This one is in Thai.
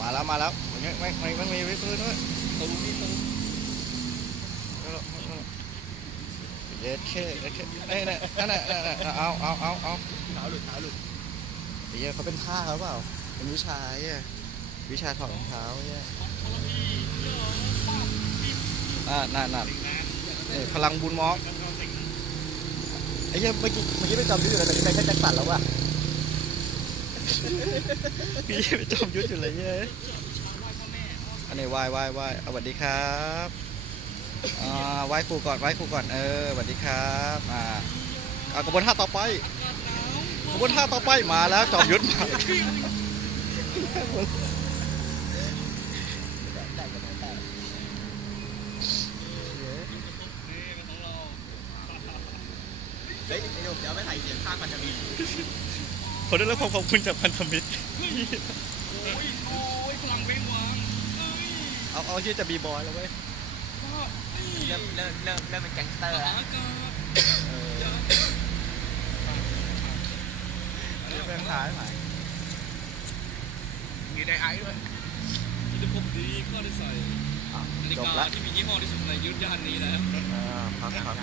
มาแล้วมาแล้วไม่ไม่ไม่ไม่มีไว้พื้นด้วยตรงนี้ตรงเด็ดเคเด็ดเคเอ้ยนั่นนั่นน่ะนั่นน่ะเอาเอาเอาเอาเท้าหลุดเท้าหลุดไอ้เหี้ยเขาเป็นท่าหรือเปล่าเป็นวิชาไอ้เหี้ยวิชาถอดรองเท้าไอ้เหี้ยอ่านั่นนั่นเอ้ยพลังบุญมอกไอ้เหี้ยเมื่อกี้เมื่อกี้ไปจอมยุทธอยู่เลยแต่นี่ไปแค่แจ็คสันแล้วว่ะ พี่ไปจอมยุทธอยู่เลยเหี้ยอันนี้ไหว้ไหว้ไหว้เอาสวัสดีครับอ่าไหว้ครูก่อนไหว้ครูก่อนเออสวัสดีครับอ่าเอากระบวนท่าต่อไปขบวนท่าต่อไปมาแล้วจอมยุทธมาเฮ้ยไอ้หนุ่มเดี๋ยวไปถ่ายเสียงข้างมันจะมี คนได้รับความขอบคุณจากพันธมิตร โอ้ยโอ้ยพลังเว้งวางเอ้ยเอาเอาที่จะบีบอยแล้วเว้ยก็นี่เริ่มเริ่มเริ่มเริ่มเป็นแก๊งสเตอร์มแล้วหากาบเออเดี๋ยวเรื่องแรงท้ายหมายมีไดไอด้วยที่จะพบดีก็ได้ใส่นาฬิจบกาละที่มียี่ห้อที่สุดในยุทธย่านนี้แล้ว อ่าพักพัก